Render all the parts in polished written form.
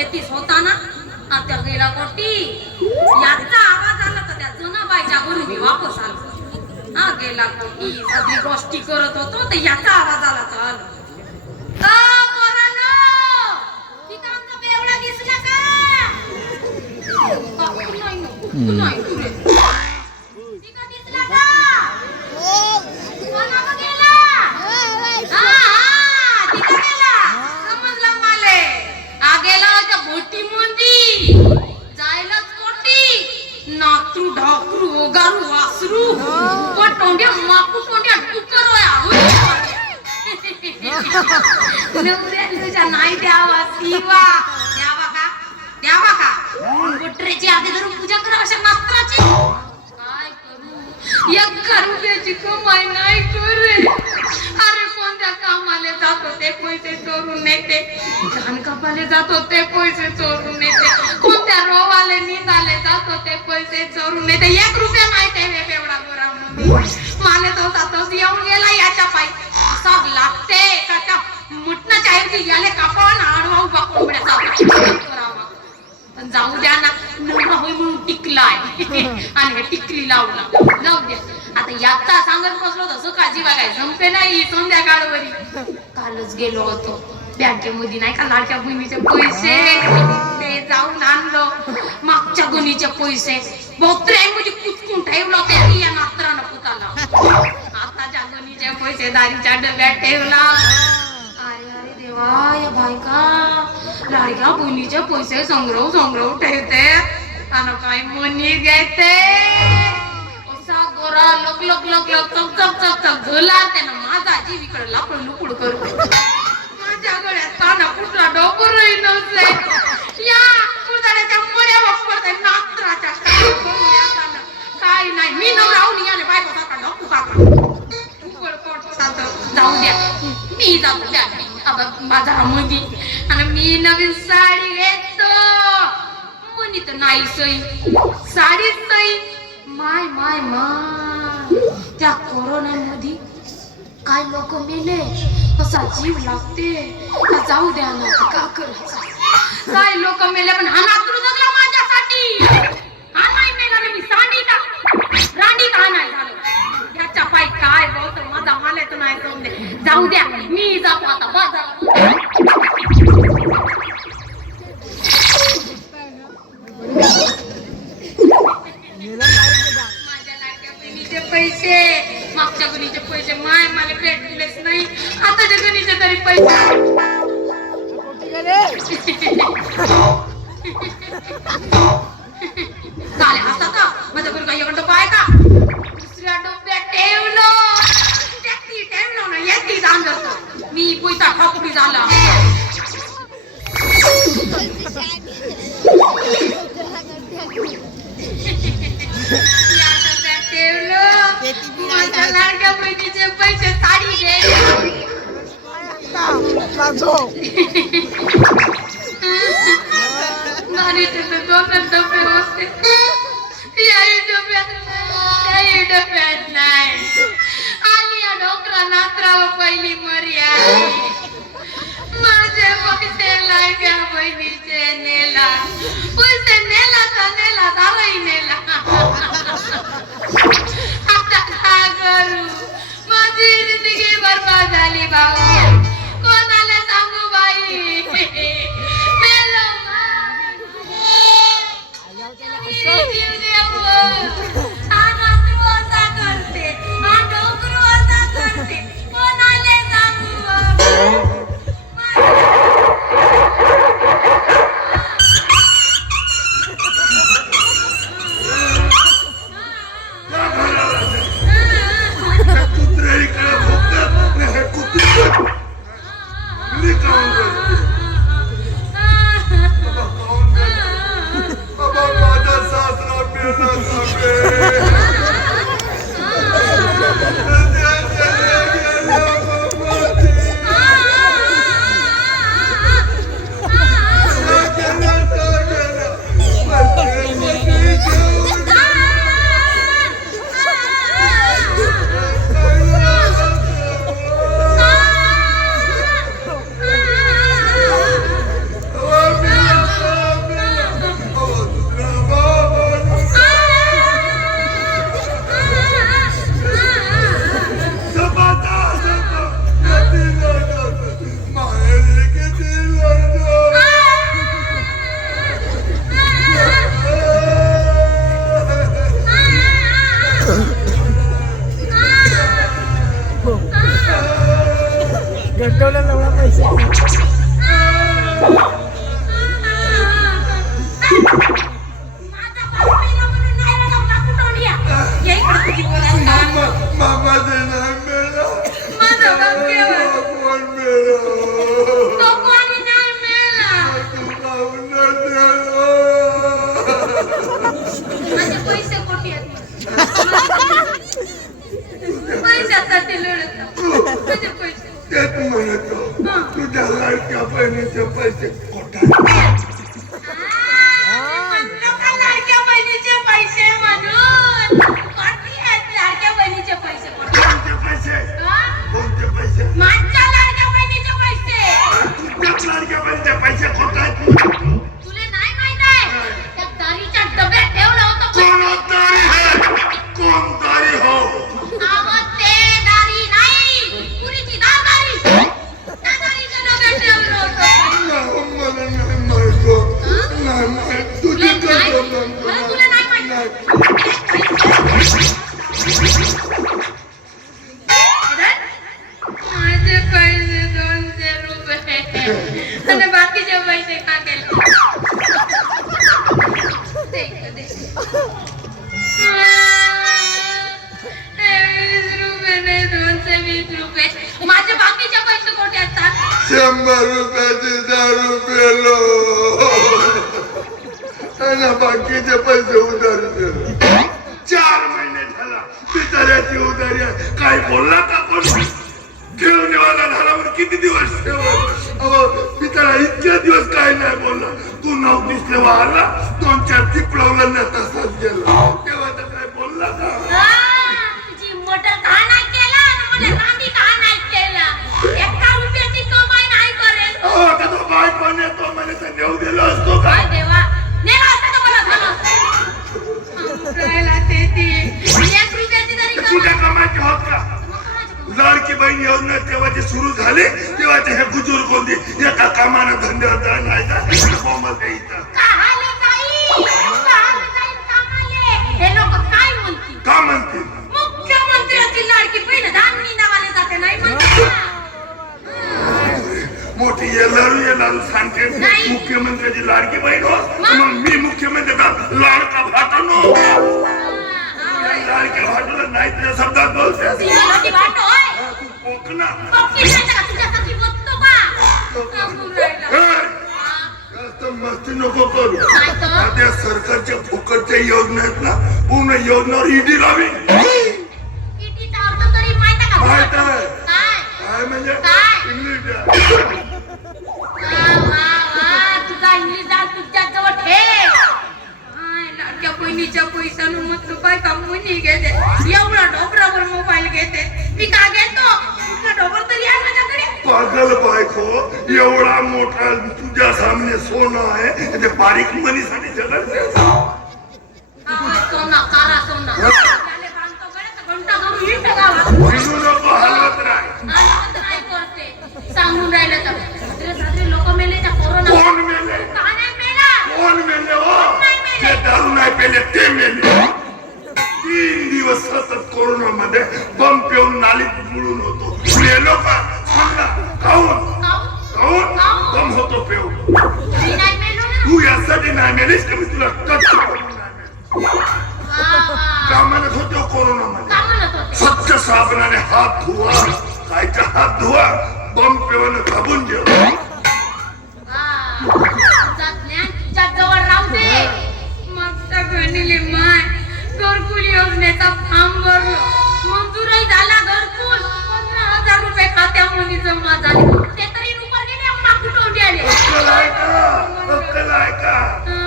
येतीस होता ना आता गेला कोटी याचा आवाज आला तर त्या जनाबाईच्या घरी वापस आला हा गेला कोटी सगळी गोष्टी करत होतो तर याचा आवाज आला तर आलो पोरांनो तिथं आमचा बेवडा दिसला का नाही तुरे तिथं दिसला का कोणाला गेला तिथं गेला समजलं माले गेला त्या भोटी मंदी जायलाच कोटी नातरू ढाकरू ओगारू वासरू टोंड्या माकू टोंड्या टुकरोया नवऱ्याच्या नाही द्यावा शिवा द्यावा का गुटरेची आधी धरून पूजा करा अशा नात्राची काय करू 1 रुपयाची कमाई नाही करे अरे कोणत्या कामाले जातो ते पैसे चोरून नेते धान कापाले जातो ते पैसे चोरून नेते कोणत्या रोवाले निंदाले जातो ते पैसे चोरून नेते 1 रुपया नाही ते एवढा गोरामध्ये माले तो सातोस येऊन गेला याच्या पायी सब लागते का मुठना चाहेची याले कापावा ना आडवा उभा कोंबड्याचा पण जाऊ द्या ना नवरा होई म्हणून टिकलाय आणि हे टिकली लावला जाऊ द्या आता याचा सांगत बसलो तसं काळजी बघाय जमते नाही संध्याकाळवरी कालच गेलो होतो बँकेमध्ये नाही का लाडक्या बहिणीचे पैसे ते जाऊन आणलो मागच्या गणीचे पैसे बोत्र्यामध्ये कुचकून ठेवलं ते या नात्रानं पुताला आताच्या गणीचे पैसे दारीच्या डब्यात ठेवला अरे देवा या बायका लाडक्या बहिणीचे पैसे संग्रह ठेवते आणि काय मनी घेते असा गोरा लक लक लक लक चक चक चक चक झोला त्यानं माझा जीव इकडे लाकड लुकड करू माझ्या गळ्यात ताना कुठला डोकरही नसले या कुदाड्याच्या मड्या वापरते नात्राच्या काय नाही मी न राहून याने बायको सारखा डोकू काका उकळ पोट सात जाऊ द्या मी जाऊ द्या बाजारामध्ये आणि मी नवीन साडी घेतो म्हणी तर नाही सई साडीच सई माय माय माय त्या कोरोनामध्ये काय लोक मेले असा जीव लागते जाऊ द्या ना का करायचं काय लोक मेले पण हा नातरू जगला माझ्यासाठी हा नाही मेला मी साडी का राणी का नाही झालं याच्या पाय काय बोलतो माझा मालेच नाही समजे जाऊ द्या मी जातो आता बाजारात माझ्या लाडक्या बहिणीचे पैसे मागच्या गणीचे पैसे माय मला भेटलेच नाही आताच्या गणीचे तरी पैसे चाले हसता का माझ्या घरी काही एवढं पाय का दुसऱ्या डोक्यात ठेवलो ना येते जाणतो मी पैसा खाकुडी झाला माझ्या लाडक्या बहिणीचे पैसे साडी घे माझे दोन डबे होते डब्यात नाही आली या डोकरा नात्रावर पहिली मर्या माझे पैसे लाडक्या बहिणीचे नेला पैसे नेला तर नेला दाराही नेला आता काय करू माझी जिंदगी बरबाद झाली भाऊ कोणाला सांगू बाई मेलो जीव देव हा नातरू असा करते हा डोकरू असा करते कोणाला सांगू कुत्रे लटवलं एवढा पैसे तुझ्या लाडक्या बहिणीचे पैसे बाकीचे पैसे का केले माझे बाकीचे पैसे कुठे असतात 100 रुपयाचे दारू पेलो आणि बाकीचे पैसे उधार दिले 4 महिने झाला बिचाऱ्याची उधारी आहे काय बोलला का कोण ठेवणेवाला झाल्यावर किती दिवस बिचारा इतके दिवस काय नाही बोलला तू 9 दिसलेवा आला 2-4 चिपळवलं ना तसाच गेला तेव्हा तर काय बोलला का तुझी मोटर का नाही केला आणि मला रांदी का नाही केला 1 रुपयाची कमाई नाही करेल आता तो बायकोने येतो म्हणे तर नेऊ दिला असतो का काय देवा नेला असता तर मला झालं राहिला ते 1 रुपयाची तरी तुझ्या कमाईचे होत का लाडकी बहीण योजना तेव्हा जे सुरू झाले तेव्हा हे बुजुर्ग होते एका कामानं धंद्यावर जाय नाही का हे लोक काय म्हणतील का म्हणतील मुख्यमंत्र्याची लाडकी बहीण धान्य नावाने जाते नाही म्हणतात मोठी येलारू सांगते मुख्यमंत्र्याची लाडकी बहीण हो मग मी मुख्यमंत्र्याचा लाडका भाटनो लाडक्या भाटूला नाही तुझ्या शब्दात बोलते कोकणा मस्ती नको करू त्या सरकारच्या फुकटच्या योजना आहेत ना पूर्ण योजनावर ईडी लावी माहित आहे काय म्हणजे इंग्लिश तुझा इंग्लिश तुझ्या जवळ ठेव लाडक्या बहिणीच्या पैशानं मग तू काय कमवून घेते एवढा डोबरावर मोबाईल घेते मी का घेतो डोबर तरी आहे माझ्याकडे पागल बायको एवढा मोठा तुझ्या सामने सोनं आहे ते बारीक मनीसाठी जगत सोना कारा सोना घंटा धरून हिंड गावात नको हलवत राह नाही करते सांगून राहिलं तर साजरे लोक मेले त्या कोरोना कोण मेले का नाही मेला कोण मेले हो ते दारू नाही पेले ते मेले 3 दिवस सतत कोरोना मध्ये बम पिऊन नालीत बुडून होतो मेलो का सांगा काऊन बम होतो पिऊन तू यासाठी नाही मेलीस का मी तुला का म्हणत होतो कोरोना मध्ये स्वच्छ साबणाने हात धुवा कायचा हात धुवा बम पिऊन घाबून जेव जवळ राहू दे मागच्या बहिणीले माय घरकुल योजनेचा फॉर्म भरलो मंजूरही झाला घरकुल 15,000 रुपये खात्यामध्ये जमा झाले ते तरी रुपये गेले कुठे आले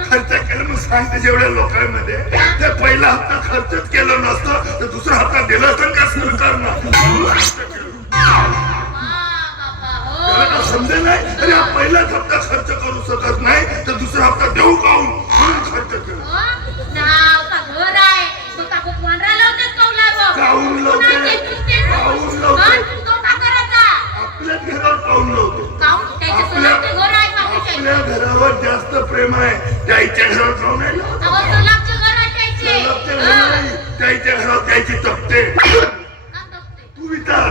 खर्च केलं मग सांगते जेवढ्या लोकांमध्ये ते पहिला हप्ता खर्चच केलं नसतं तर दुसरा हप्ता दिला असतं का सरकारनं समजे नाही अरे पहिलाच हप्ता खर्च करू शकत नाही तर दुसरा हप्ता देऊ काऊन म्हणून खर्च केलं काऊन लावते आपल्याच घरावर काऊन लावते आपल्या घरावर जास्त प्रेम आहे त्याच्या घरावर काऊन आहे त्याच्या घरावर त्याची तपते तू विचार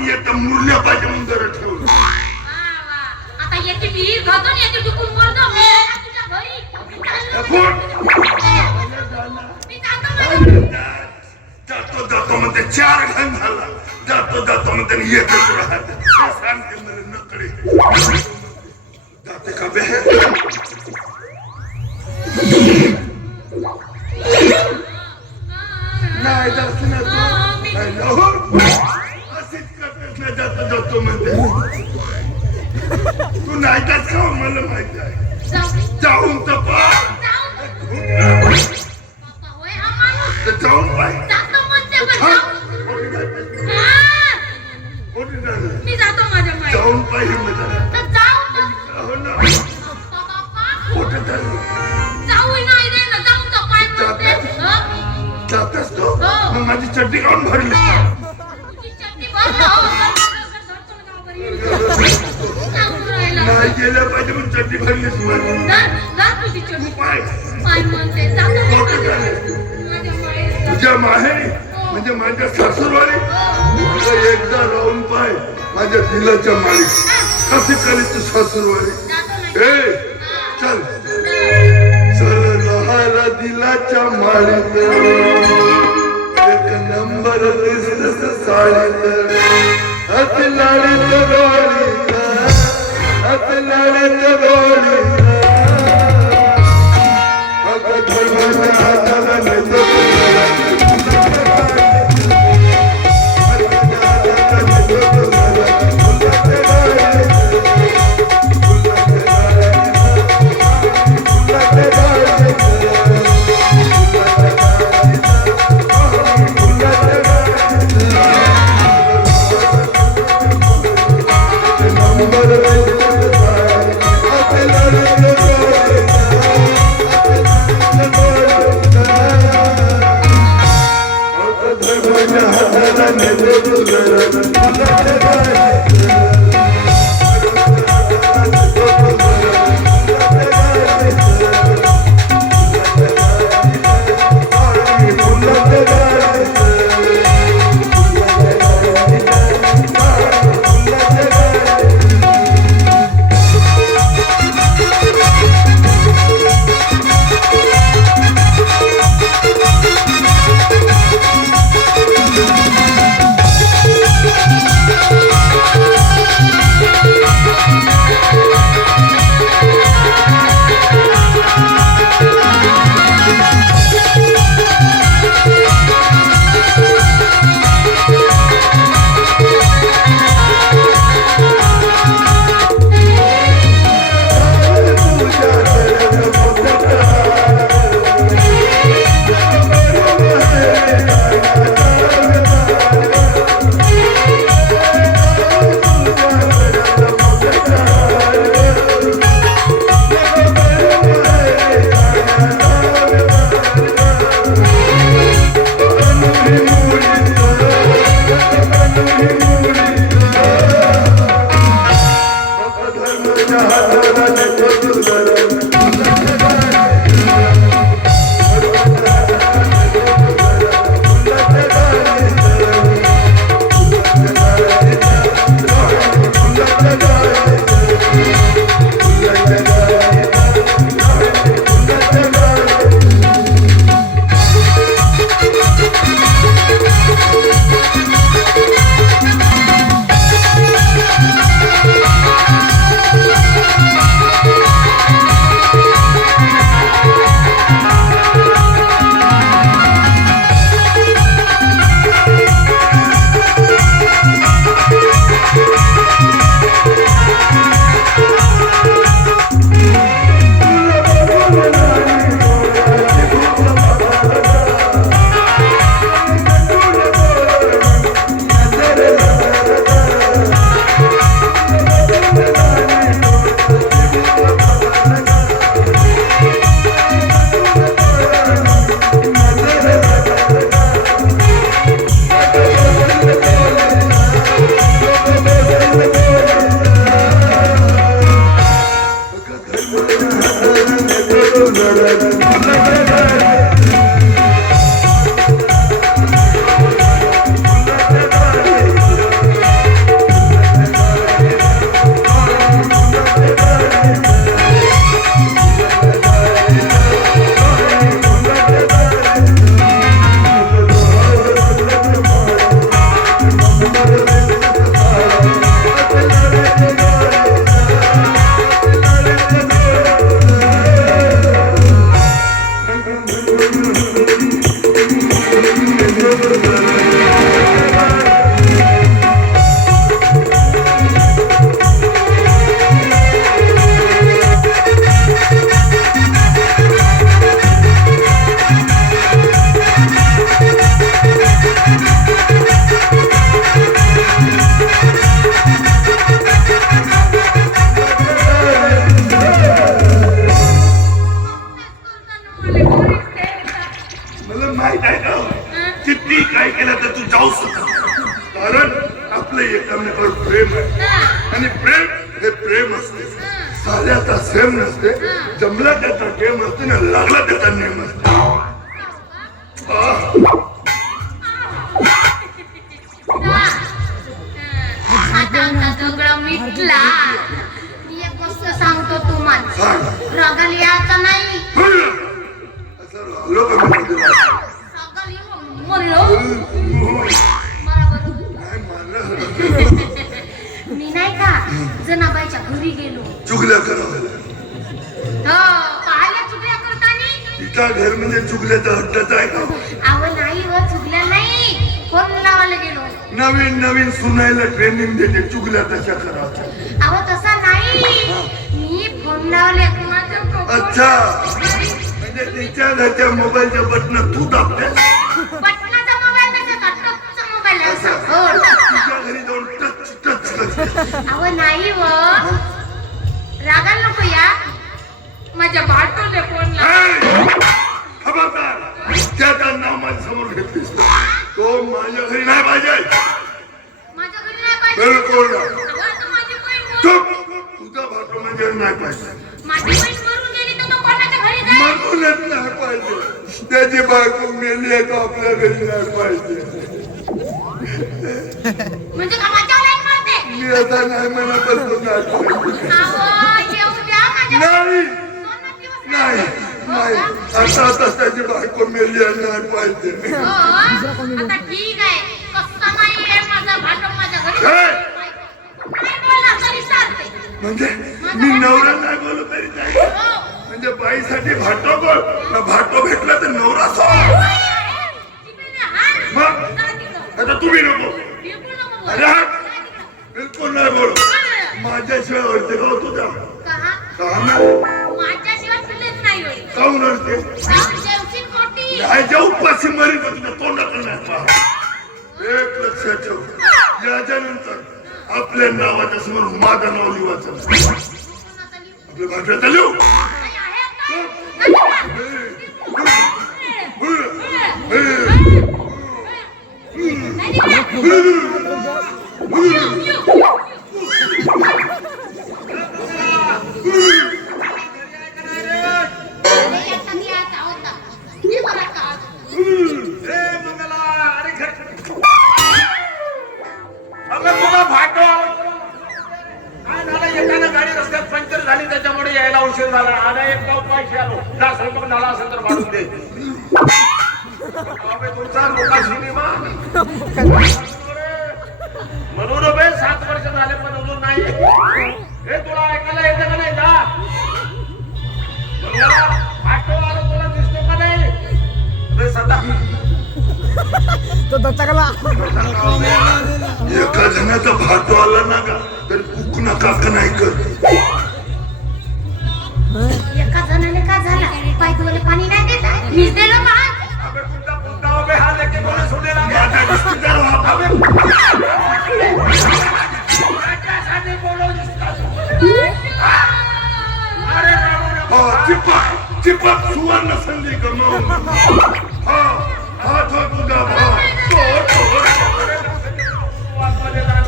पण येतं मुरल्या पाहिजे म्हणून जरा ठेवलं. वा, वा. आता येते विहीर घातो आणि येते डुकून मरतो. मी येणार तुझ्या घरी. मी चाललो कोण? मी जातो माझ्या जातो जातो म्हणते 4 घाण झाला. जातो जातो म्हणते येतच राहत. सांगते मला नकडे जाते का बे? नाही जास्त ना तू असेच करतेस ना जातो जातो म्हणते. तू नाही जात का मला माहिती आहे. जाऊन तर होय हा माणूस तर जाऊन पाहिजे. जातो म्हणते पण जाऊ. मी जातो माझ्या माई. जाऊन पाहिजे मला. तर जाऊ हो ना. बाप्पा. कुठे चालली? जाऊ नाही दे ना जाऊ तर काय म्हणते जातच तो हो. मग माझी चड्डी काढून भरली. तुझी चटणी बंद नाही गेल्या पाहिजे पण चड्डी भरलीच माझी. तू पाय कुठे चालली? तुझ्या माहेरी म्हणजे माझ्या सासूरवाडी. एकदा राहून पाय माझ्या दिलाच्या माळी कशी करी तू सासूरवाडी. ए चल चल राहायला दिलाच्या माळीत एक नंबर दिसत साडीत हात लाडीत रोडीत हात लाडीत रोडीत अगं धर्माच्या हाताला नेतो Thank you. तुला माहित आहे का किती काय केलं तर तू जाऊ शकत कारण आपलं एकमेकावर प्रेम आहे आणि प्रेम हे प्रेम असते साल्याचा सेम नसते जमला त्याचा गेम असते ना लागला त्याचा नेम असते आता आमचा झगडा मिटला मी एक गोष्ट सांगतो तुम्हाला रगाल यायचा नाही लोक रगाल म्हणलो मी नाही का जनाबाईच्या घरी गेलो चुगल्या करावं हो पाहिल्या चुगल्या करतानी तिचा घर म्हणजे चुगल्याचा हट्टाचा आहे का अहो नाही व चुगल्या नाही फोन लावायला गेलो नवीन नवीन सुनायला ट्रेनिंग देते चुगल्या तशा करायच्या अहो तसा नाही मी फोन लावले माझ्या अच्छा म्हणजे तिच्या घरच्या मोबाईलच्या बटन तू दाबतेस बटनाचा मोबाईल नसता टचचा मोबाईल असा हो तिच्या घरी जाऊन टच टच करते अहो नाही व रागाला नको या माझ्या बाटोले फोन खबरदार त्याचं नाव माझ्या समोर घेतलीस तो माझ्या घरी नाही पाहिजे माझ्या घरी नाही पाहिजे बिलकुल माझी बहीण चुप तुझा भाटो माझ्या घरी नाही पाहिजे माझी बहीण मरून गेली तर तो कोणाच्या घरी जाईल म्हणूनच नाही पाहिजे त्याची बायको मेली आहे तो आपल्या घरी नाही पाहिजे म्हणजे का माझ्या लाईन मारते मी आता नाही म्हणत असतो नाही पाहिजे अहो येऊ द्या माझ्या नाही दोन दिवस नाही नाही आता त्याची बायको मेली आहे नाही पाहिजे हो आता ठीक आहे कसं नाही आहे माझा भाटो माझ्या घरी काय बोलला तरी चालते म्हणजे मी नवरा नाही बोलू तरी जाईल हो म्हणजे बाईसाठी भाटो बोल ना भाटो भेटला तर नवरा सो मग आता तुम्ही नको अरे हा बिलकुल नाही बोल माझ्याशिवाय ओळखते का तुझ्या काहून ओळखते याच्या उपाशी मरी का तुझ्या तोंडात नाही एक लक्षात ठेव याच्यानंतर आपल्या नावाच्या समोर माझं नाव लिवायचं आपल्या भाषेत लिहू गाडी रस्त्यात पंक्चर झाली त्याच्यामुळे यायला उशीर झाला आणि एक गाव पायशी आलो ना स्वयंपाक झाला असेल तर वाढून दे तुमचा मोठा सिनेमा म्हणून उभे 7 वर्ष झाले पण अजून नाही हे तुला ऐकायला येतं का नाही जा ऑटो आलो तुला दिसतो का नाही सदा तो दत्तकला एका जणाचा भाटो आला ना का तर कुक नका का नाही कर एका जणाने का झाला पाय तुला पाणी नाही देत आहे मीच दिलं पाणी अबे तुमचा पुन्हा उभे हा लेके बोले सोडेला माझ्या रिश्तेदार व्हा. त्याच्यासाठी बोलवलं अरे चिपक चिपक सुवर्ण संधी गमावून हा हा तो तुझा भाव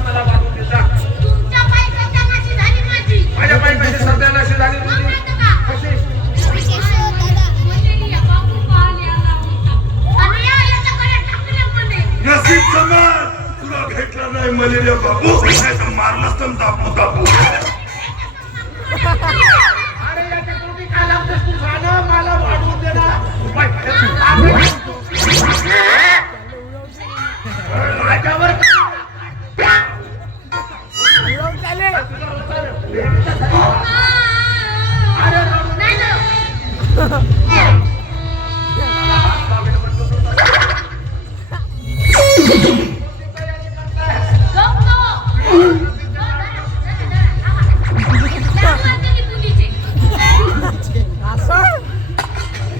मला बांधून देता तुमच्या पाय सत्यानाशी झाली माझी माझ्या पाय कशी सध्यानाशी झाली मग तुझी माहिती का कशी म्हणजे या बापू पाहले आला होता आणि याच्याकडे टाकले म्हणे नसीब समाज तुला भेटला नाही मलेरिया बाबू नाही तर मारलास तर दाबू दाबू अरे याच्या कृती काय लावतेस तू जाणं मला वाढवून दे ना माझ्यावर अरे नाही ना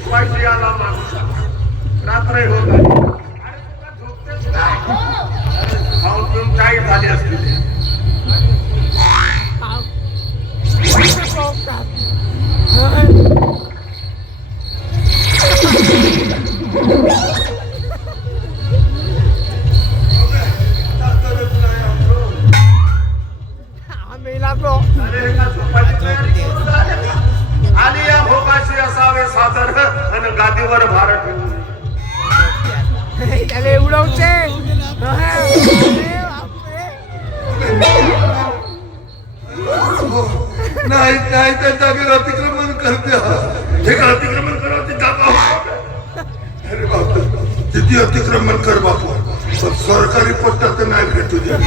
पैसे आला माणूस रात्र होत अरे तुला झोपतेस का खाऊन पिऊन काय झाली असतील त्याला उडवते नाही नाही त्या जागेवर अतिक्रमण करते हे का अतिक्रमण करावं जागा अरे बाप किती अतिक्रमण कर बापू पण सरकारी पट्टा तर नाही भेटू द्या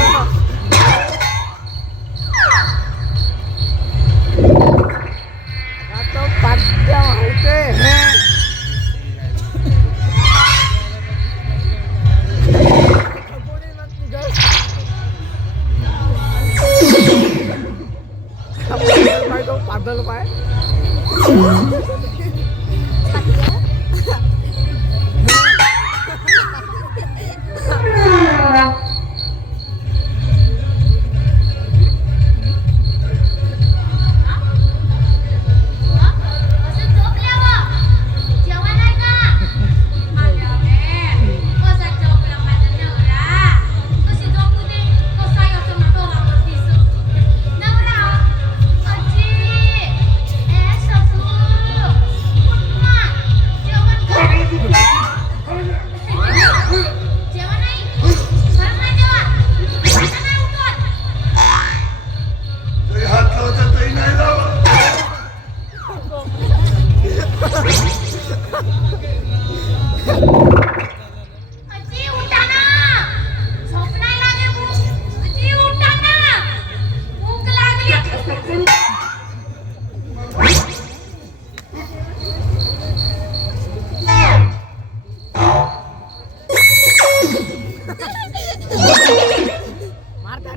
पाट्या होते पादल पाय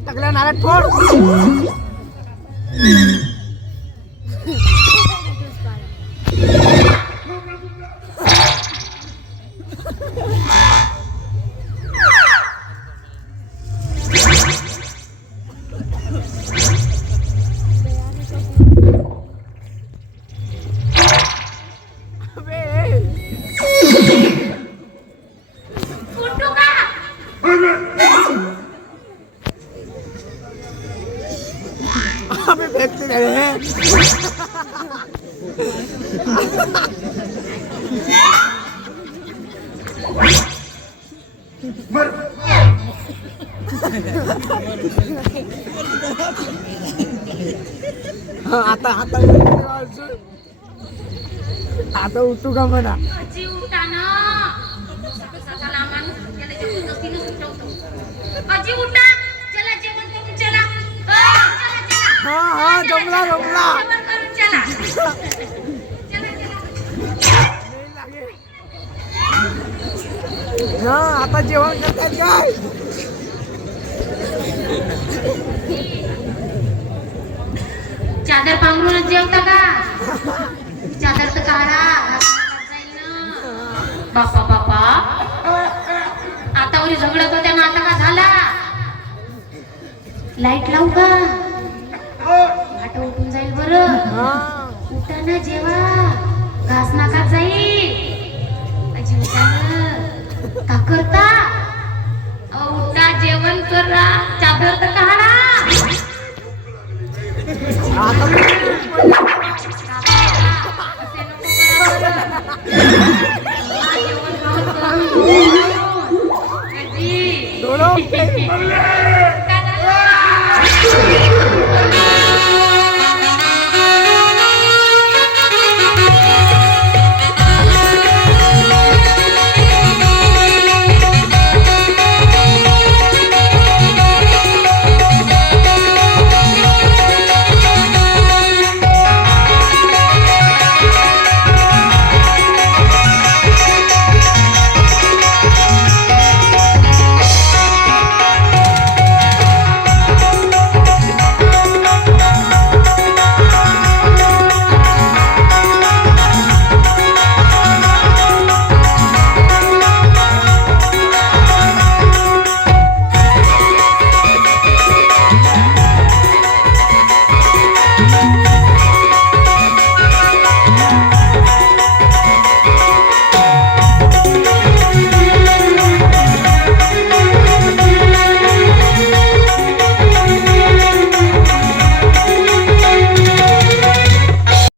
टकल्या नारळ फोड फेंकते रहे आता आता आता उठू का म्हणा आजी उठा ना स्वतःला माणूस त्याला जबरदस्तीने सुटवतो आजी उठा चला जेवण करून चला चला चला हा हा जमला जमला जेवण करून चला चला चला हा आता जेवण करतात काय चादर पांघरूनच जेवता का चादर तर काढा जाईल ना बापा बापा आता वरी झगडत होत्या नाटका झाला लाईट लावू का वाट उठून जाईल बरं उठा ना जेवा घास नाकात जाईल आजी उठा ना का करता उठा जेवण करा चादर तर काढा अरे